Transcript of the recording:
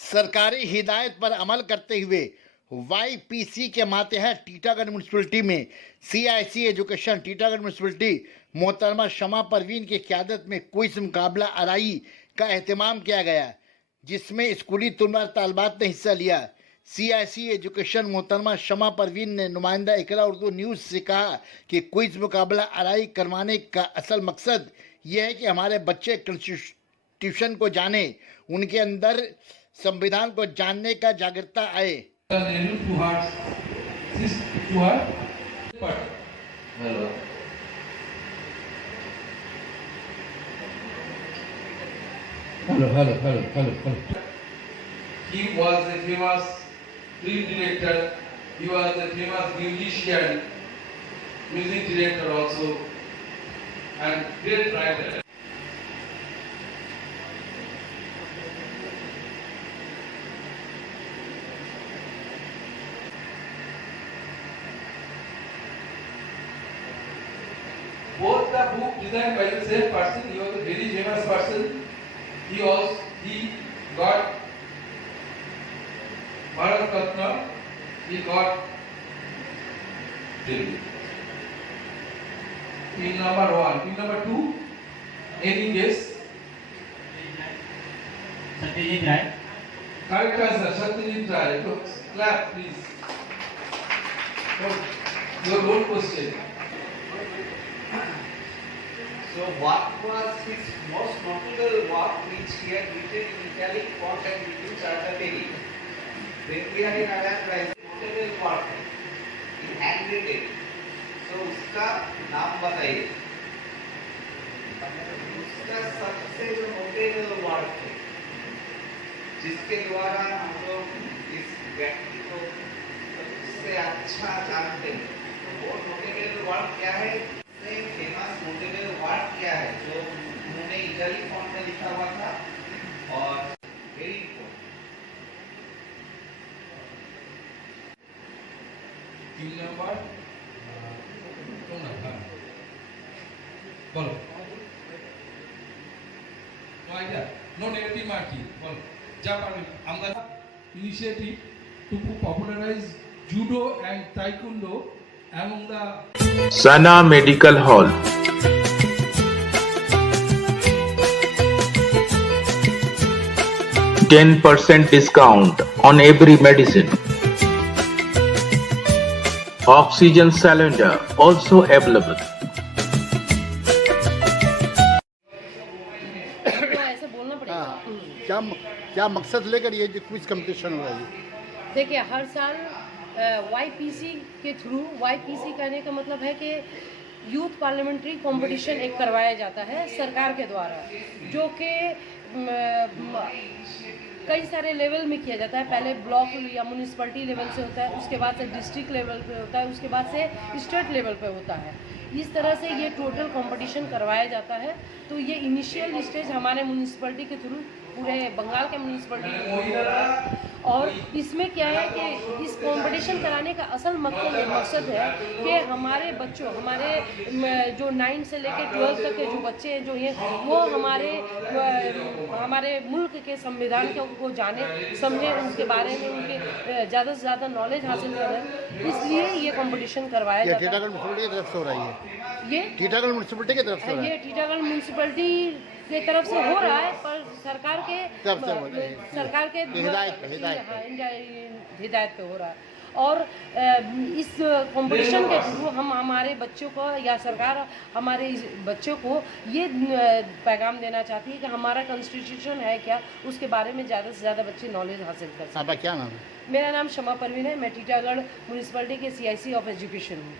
सरकारी हिदायत पर अमल करते हुए वाईपीसी के मातहत टीटागढ़ म्यूनसिपलिटी में सीआईसी एजुकेशन टीटागढ़ म्यूनसिपलिटी मोहतरमा शमा परवीन की क़यादत में क्विज मुकाबला आरआई का एहतमाम किया गया, जिसमें स्कूली तुलबा तालबात ने हिस्सा लिया। सीआईसी एजुकेशन मोहतरमा शमा परवीन ने नुमाइंदा इकरा उर्दू न्यूज़ से कहा कि क्विज मुकाबला आरआई करवाने का असल मकसद यह है कि हमारे बच्चे कॉन्स्टिट्यूशन को जाने, उनके अंदर संविधान को जानने का जागरूकता आए। Hello. He was a famous film director. He was a famous musician, music director also, and great writer. Both the book designed by the same person. He was a very famous person. He got Bharat Ratna. He got Delhi. Pin number 1. Pin number 2. Any guess? Satyajit Ray. Correct answer. Satyajit Ray. Clap, please. Your own question. So what was his most notable work which he had written in italic font and written charter Perry? Then we are in Alan Rice notable work in handwritten. So उसका नाम बताइए। उसका सबसे जो notable work है, जिसके द्वारा हम लोग इस व्यक्ति को सबसे अच्छा जानते हैं, तो वो notable work क्या है? फेमस नोटेबल वर्क क्या है जो उन्होंने इटली फॉन्ट में लिखा हुआ था और वेरी इंपॉर्टेंट। Pin number बोलो। No idea. No negative marking. बोलो। Japan Amgada initiative to popularize judo and taekwondo among the Sana Medical Hall. 10% discount on every medicine. Oxygen cylinder also available. ऐसे बोलना पड़ेगा। क्या मकसद लेकर ये जो क्विज कंपटीशन हो रहा है? देखिए, हर साल वाईपीसी के थ्रू, वाईपीसी कहने का मतलब है कि यूथ पार्लियामेंट्री कंपटीशन एक करवाया जाता है सरकार के द्वारा, जो कि कई सारे लेवल में किया जाता है। पहले ब्लॉक या म्यूनिसिपैलिटी लेवल से होता है, उसके बाद से डिस्ट्रिक्ट लेवल पे होता है, उसके बाद से स्टेट लेवल पे होता है। इस तरह से ये टोटल कंपटीशन करवाया जाता है। तो ये इनिशियल स्टेज हमारे म्यूनिसिपैलिटी के थ्रू पूरे बंगाल के म्यूनिसिपैलिटी के थ्रू हो रहा है। और इसमें क्या है कि इस कंपटीशन कराने का असल मकसद है कि हमारे बच्चों, हमारे जो 9 से लेकर 12 तक के जो बच्चे हैं जो ये, वो हमारे मुल्क के संविधान को जाने समझे, उसके बारे में उनके ज़्यादा से ज़्यादा नॉलेज हासिल करें। इसलिए ये कंपटीशन करवाया जाता है। टीटागढ़ म्यूनसिपलिटी की तरफ से हो रही है। ये टीटागढ़ म्यूनसिपलिटी की तरफ से ये टीटागढ़ म्यूनसिपलिटी की तरफ से हो रहा है, पर सरकार के हिदायत पे हो रहा है। और इस कंपटीशन के थ्रू हम हमारे बच्चों को, या सरकार हमारे बच्चों को ये पैगाम देना चाहती है कि हमारा कॉन्स्टिट्यूशन है क्या, उसके बारे में ज़्यादा से ज़्यादा बच्चे नॉलेज हासिल कर सकें। आपका क्या नाम है? मेरा नाम शमा परवीन है। मैं टीटागढ़ म्यूनसिपलिटी के सीआईसी ऑफ एजुकेशन हूँ।